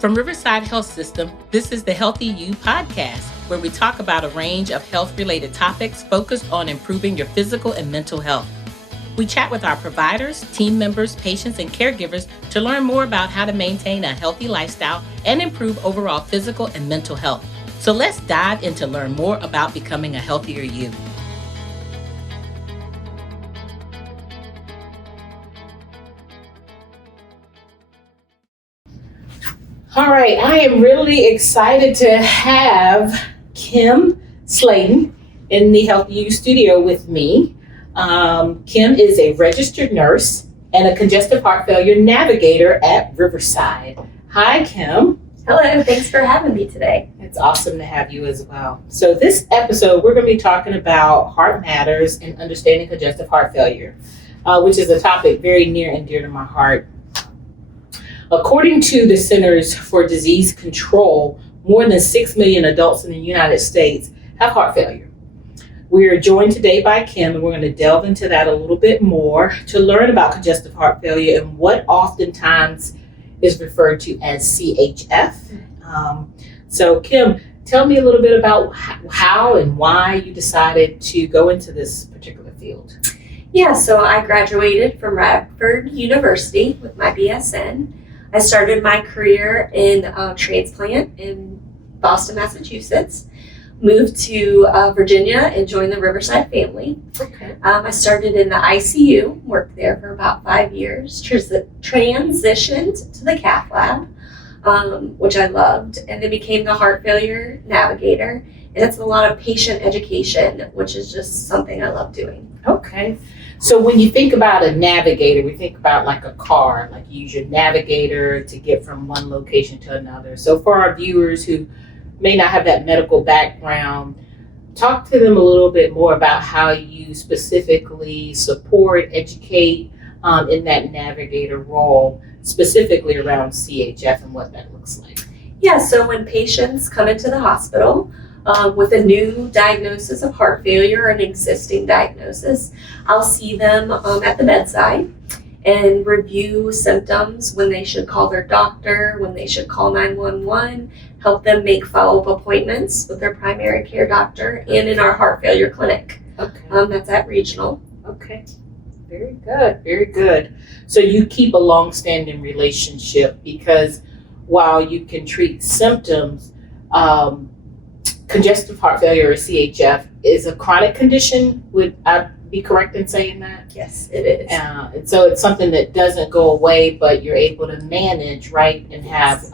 From Riverside Health System, this is the Healthy You podcast, where we talk about a range of health-related topics focused on improving your physical and mental health. We chat with our providers, team members, patients, and caregivers to learn more about how to maintain a healthy lifestyle and improve overall physical and mental health. So let's dive in to learn more about becoming a healthier you. All right, I am really excited to have Kim Slaydon in the Healthy You studio with me. Kim is a registered nurse and a congestive heart failure navigator at Riverside. Hi, Kim. Hello, thanks for having me today. It's awesome to have you as well. So this episode, we're going to be talking about heart matters and understanding congestive heart failure, which is a topic very near and dear to my heart. According to the Centers for Disease Control, more than 6 million adults in the United States have heart failure. We are joined today by Kim, and we're going to delve into that a little bit more to learn about congestive heart failure and what oftentimes is referred to as CHF. So Kim, tell me a little bit about how and why you decided to go into this particular field. Yeah, so I graduated from Radford University with my BSN. I started my career in transplant in Boston, Massachusetts, moved to Virginia and joined the Riverside family. Okay. I started in the ICU, worked there for about 5 years, transitioned to the cath lab, which I loved, and then became the heart failure navigator. And it's a lot of patient education, which is just something I love doing. Okay. So when you think about a navigator, we think about like a car, like you use your navigator to get from one location to another. So for our viewers who may not have that medical background, talk to them a little bit more about how you specifically support, educate in that navigator role, specifically around CHF and what that looks like. Yeah, so when patients come into the hospital with a new diagnosis of heart failure or an existing diagnosis, I'll see them at the bedside and review symptoms, when they should call their doctor, when they should call 911, help them make follow-up appointments with their primary care doctor and in our heart failure clinic. Okay. That's at Regional. Okay. Very good. Very good. So you keep a long-standing relationship, because while you can treat symptoms, congestive heart failure or CHF is a chronic condition. Would I be correct in saying that? Yes, it is. And so it's something that doesn't go away, but you're able to manage, right, and have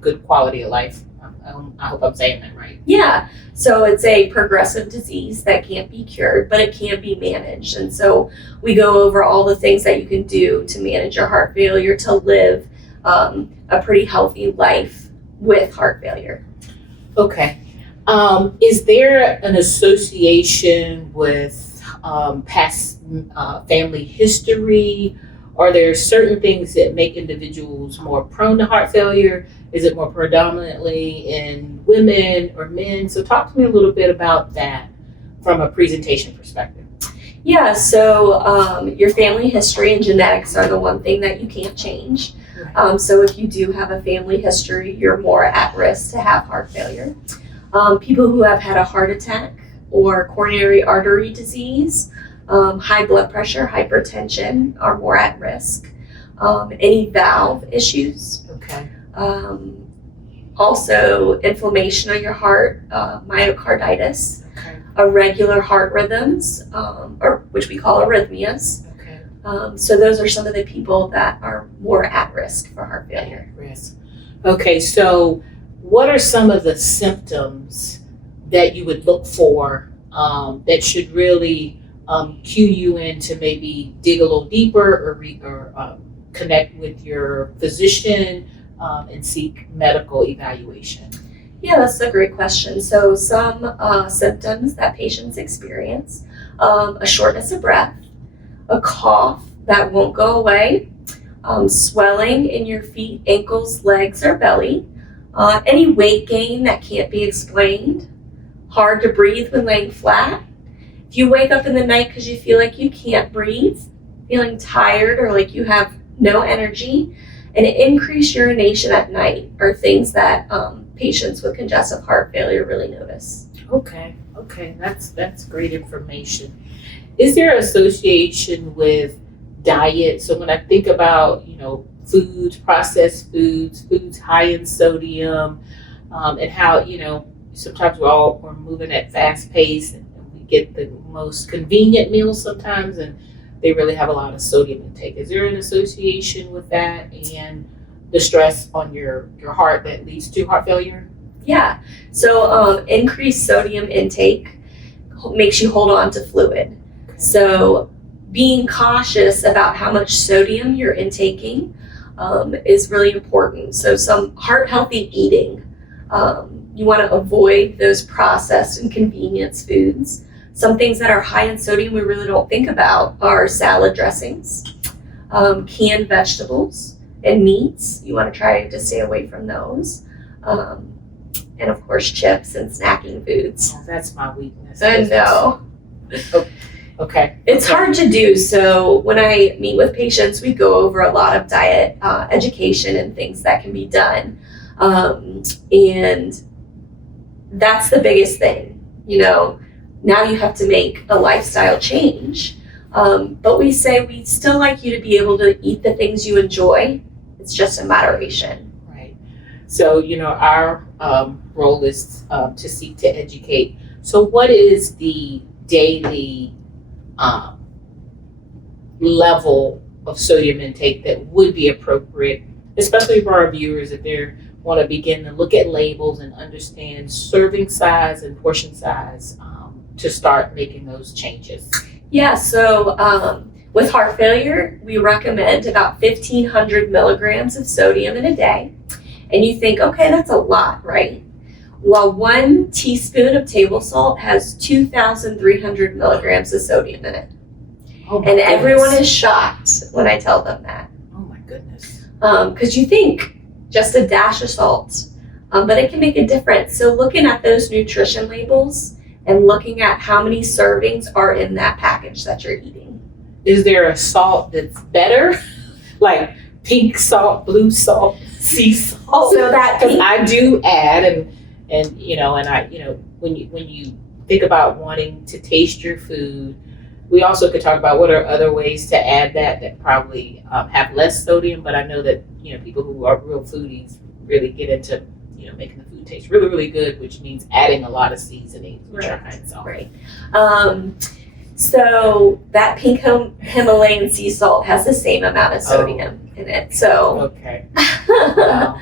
good quality of life. I hope I'm saying that right. Yeah, so it's a progressive disease that can't be cured, but it can be managed. And so we go over all the things that you can do to manage your heart failure, to live a pretty healthy life with heart failure. Okay. Is there an association with past family history? Are there certain things that make individuals more prone to heart failure? Is it more predominantly in women or men? So talk to me a little bit about that from a presentation perspective. Yeah, so your family history and genetics are the one thing that you can't change. So if you do have a family history, you're more at risk to have heart failure. People who have had a heart attack or coronary artery disease, high blood pressure, hypertension are more at risk. Any valve issues. Okay. Also inflammation of your heart, myocarditis, Okay. irregular heart rhythms, or which we call arrhythmias. Okay. So those are some of the people that are more at risk for heart failure. Risk. Okay, so what are some of the symptoms that you would look for that should really cue you in to maybe dig a little deeper or connect with your physician and seek medical evaluation? Yeah, that's a great question. So some symptoms that patients experience, a shortness of breath, a cough that won't go away, swelling in your feet, ankles, legs, or belly, any weight gain that can't be explained, hard to breathe when laying flat. If you wake up in the night because you feel like you can't breathe, feeling tired or like you have no energy, And increased urination at night are things that patients with congestive heart failure really notice. Okay, that's great information. Is there association with diet? So when I think about, foods, processed foods high in sodium, and how, sometimes we're moving at fast pace and we get the most convenient meals sometimes and they really have a lot of sodium intake. Is there an association with that and the stress on your heart that leads to heart failure? Yeah, so increased sodium intake makes you hold on to fluid. So being cautious about how much sodium you're intaking is really important. So some heart healthy eating, you want to avoid those processed and convenience foods. Some things that are high in sodium we really don't think about are salad dressings, canned vegetables, and meats. You want to try to stay away from those. And of course, chips and snacking foods. Oh, that's my weakness. I know. Okay. It's hard to do. So when I meet with patients, we go over a lot of diet education and things that can be done. And that's the biggest thing. Now you have to make a lifestyle change. But we say we still like you to be able to eat the things you enjoy. It's just in moderation. Right. So, our role is to seek to educate. So what is the daily level of sodium intake that would be appropriate, especially for our viewers if they want to begin to look at labels and understand serving size and portion size to start making those changes? Yeah, so with heart failure, we recommend about 1,500 milligrams of sodium in a day. And you think, okay, that's a lot, right? Well, 1 teaspoon of table salt has 2,300 milligrams of sodium in it. Oh my And goodness. everyone is shocked when I tell them that. Oh my goodness. Because you think just a dash of salt, but it can make a difference. So looking at those nutrition labels and looking at how many servings are in that package that you're eating. Is there a salt that's better? Like pink salt, blue salt, sea salt? So that Because pink- I do add when you think about wanting to taste your food, we also could talk about what are other ways to add that probably have less sodium. But I know that people who are real foodies really get into making the food taste really, really good, which means adding a lot of seasonings, which are high in salt. Right. So that pink Himalayan sea salt has the same amount of sodium in it. So, Okay. Wow.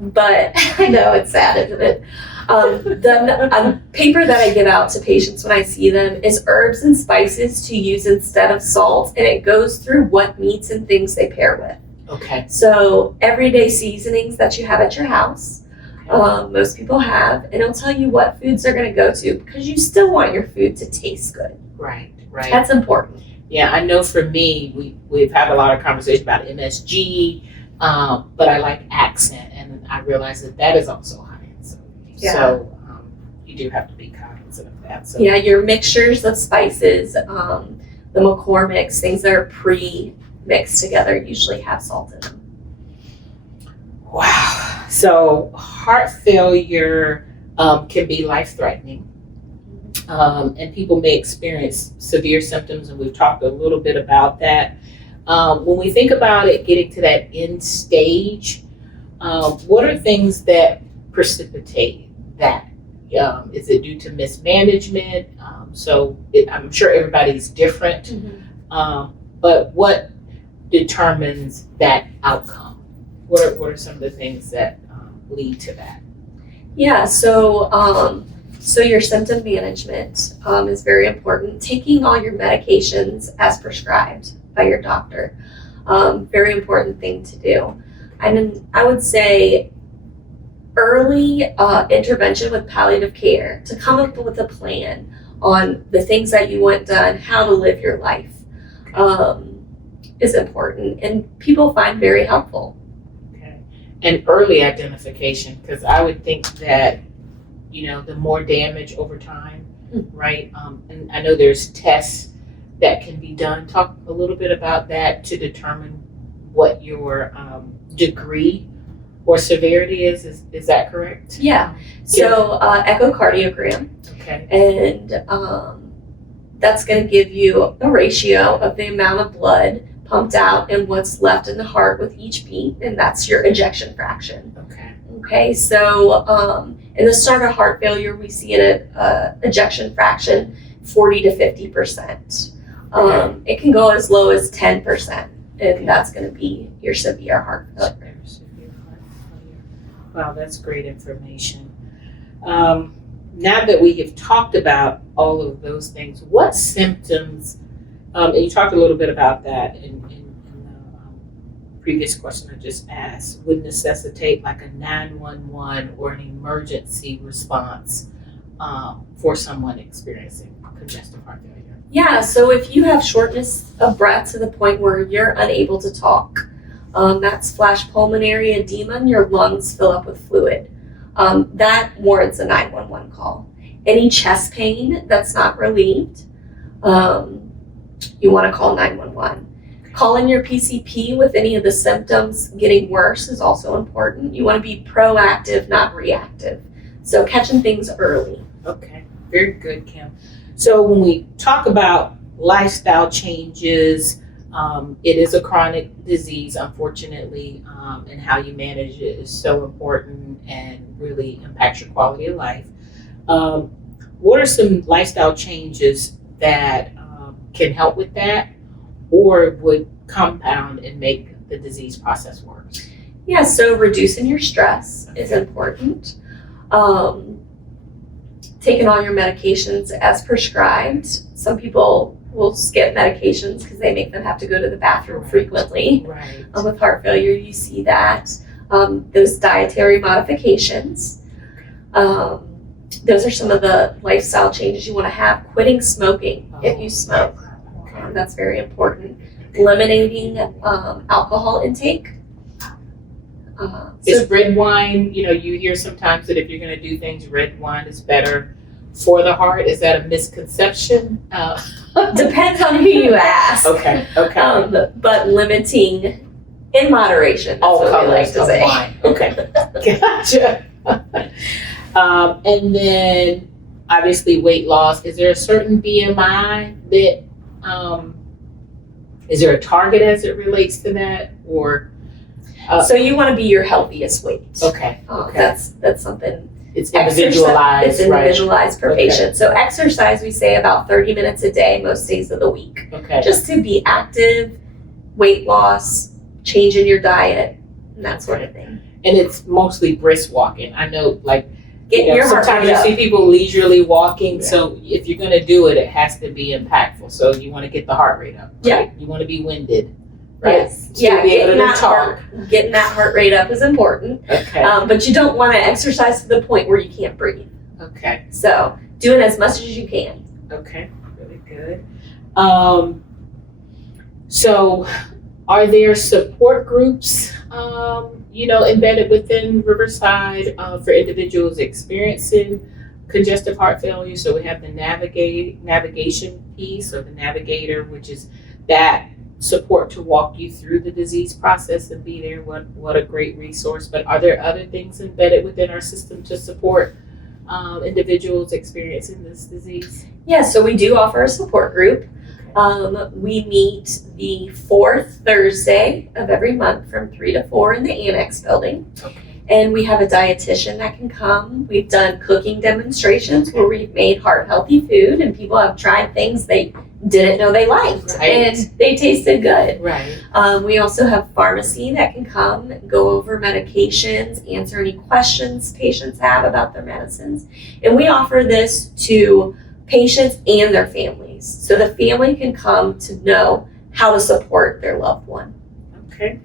but I know it's sad, isn't it? The paper that I give out to patients when I see them is herbs and spices to use instead of salt, and it goes through what meats and things they pair with. Okay. So everyday seasonings that you have at your house, most people have, and it'll tell you what foods they're going to go to because you still want your food to taste good. Right. That's important. Yeah, I know for me, we've had a lot of conversation about MSG, but I like accent, and I realize that is also high in sodium. Yeah. So you do have to be cognizant of that. So Yeah, your mixtures of spices, the McCormick's, things that are pre-mixed together usually have salt in them. Wow. So heart failure can be life-threatening. And people may experience severe symptoms, and we've talked a little bit about that. When we think about it getting to that end stage, what are things that precipitate that? Is it due to mismanagement? I'm sure everybody's different, but what determines that outcome? What are some of the things that lead to that? Yeah, so your symptom management is very important. Taking all your medications as prescribed by your doctor, very important thing to do. And then I would say early intervention with palliative care to come up with a plan on the things that you want done, how to live your life, is important, and people find very helpful. Okay. And early identification, because I would think that the more damage over time, right? And I know there's tests that can be done. Talk a little bit about that to determine what your degree or severity is. Is that correct? Yeah. So echocardiogram, Okay. and that's going to give you a ratio of the amount of blood pumped out and what's left in the heart with each beat, and that's your ejection fraction. Okay. Okay, so in the start of heart failure, we see an ejection fraction 40 to 50%. It can go as low as 10%, and that's going to be your severe heart failure. Wow, that's great information. Now that we have talked about all of those things, what symptoms, and you talked a little bit about that in the previous question I just asked, would necessitate like a 911 or an emergency response for someone experiencing congestive heart failure? Yeah, so if you have shortness of breath to the point where you're unable to talk, that's flash pulmonary edema and your lungs fill up with fluid. That warrants a 911 call. Any chest pain that's not relieved, you want to call 911. Calling your PCP with any of the symptoms getting worse is also important. You want to be proactive, not reactive. So catching things early. Okay, very good, Kim. So when we talk about lifestyle changes, it is a chronic disease, unfortunately, and how you manage it is so important and really impacts your quality of life. What are some lifestyle changes that can help with that, or would compound and make the disease process worse? Yeah, so reducing your stress is important. Taking all your medications as prescribed. Some people will skip medications because they make them have to go to the bathroom frequently. Right. With heart failure, you see that. Those dietary modifications. Those are some of the lifestyle changes you want to have. Quitting smoking if you smoke. That's very important. Eliminating alcohol intake. Is red wine, you hear sometimes that if you're going to do things, red wine is better for the heart. Is that a misconception? Depends on who you ask. Okay. But limiting in moderation. That's All what we colors like to of say. wine. Okay, gotcha. And then obviously weight loss. Is there a certain BMI that, is there a target as it relates to that, or? So you want to be your healthiest weight. Okay. That's something. It's individualized. It's individualized per Okay. patient. So exercise, we say about 30 minutes a day, most days of the week. Okay. Just to be active, weight loss, change in your diet, and that sort of thing. And it's mostly brisk walking. I know, Get your heart sometimes rate you up. see people leisurely walking. Yeah. So if you're going to do it, it has to be impactful. So you want to get the heart rate up. Right? Yeah. You want to be winded. Right? Yes. To be able to talk. Getting that heart rate up is important. Okay. But you don't want to exercise to the point where you can't breathe. Okay. So doing as much as you can. Okay. Really good. So are there support groups, embedded within Riverside for individuals experiencing congestive heart failure? So we have the navigation piece, or the Navigator, which is that support to walk you through the disease process and be there. What a great resource. But are there other things embedded within our system to support individuals experiencing this disease? Yeah, so we do offer a support group. We meet the fourth Thursday of every month from 3 to 4 in the Annex building. Okay. And we have a dietitian that can come. We've done cooking demonstrations where we've made heart healthy food, and people have tried things they didn't know they liked, Right. and they tasted good. Right. We also have pharmacy that can come and go over medications, answer any questions patients have about their medicines. And we offer this to patients and their families, so the family can come to know how to support their loved one. Okay.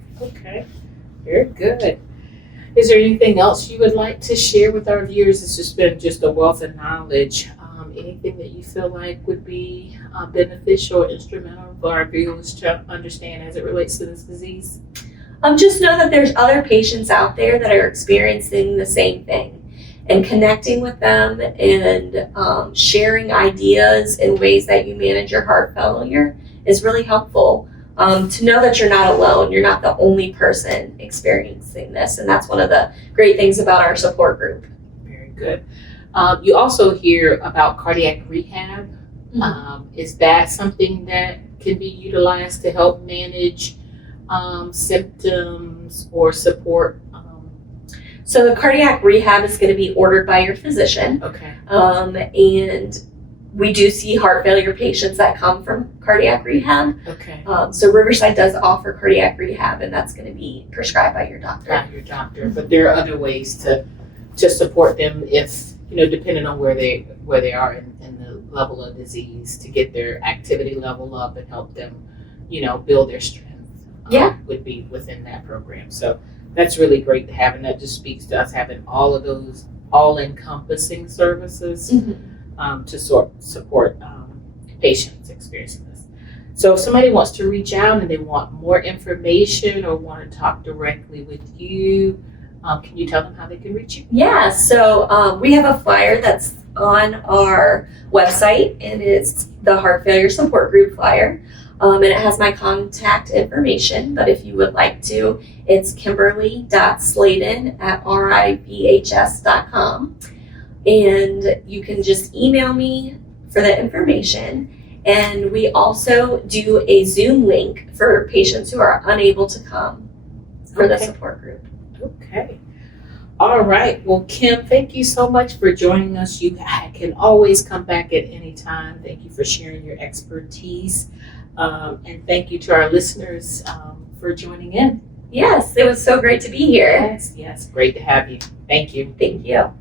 Very good. Is there anything else you would like to share with our viewers? It's just been a wealth of knowledge. Anything that you feel like would be beneficial or instrumental for our viewers to understand as it relates to this disease? Just know that there's other patients out there that are experiencing the same thing, and connecting with them and sharing ideas and ways that you manage your heart failure is really helpful. to know that you're not alone. You're not the only person experiencing this. And that's one of the great things about our support group. Very good. You also hear about cardiac rehab. Is that something that can be utilized to help manage symptoms or support? So the cardiac rehab is going to be ordered by your physician. Okay. And we do see heart failure patients that come from cardiac rehab. Okay. So Riverside does offer cardiac rehab, and that's going to be prescribed by your doctor. By your doctor. But there are other ways to support them if, depending on where they are in the level of disease, to get their activity level up and help them, build their strength. Would be within that program. So that's really great to have, and that just speaks to us having all of those all-encompassing services to support patients experiencing this. So if somebody wants to reach out and they want more information or want to talk directly with you, can you tell them how they can reach you? Yeah, so we have a flyer that's on our website, and it's the Heart Failure Support Group flyer. And it has my contact information, but if you would like to, it's kimberly.slaydon@ribhs.com. And you can just email me for the information. And we also do a Zoom link for patients who are unable to come for the support group. Okay. All right. Well, Kim, thank you so much for joining us. You can always come back at any time. Thank you for sharing your expertise. And thank you to our listeners for joining in. Yes, it was so great to be here. Yes, great to have you. Thank you. Thank you.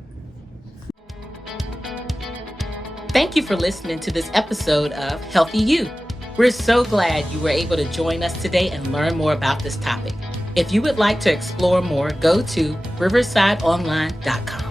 Thank you for listening to this episode of Healthy You. We're so glad you were able to join us today and learn more about this topic. If you would like to explore more, go to riversideonline.com.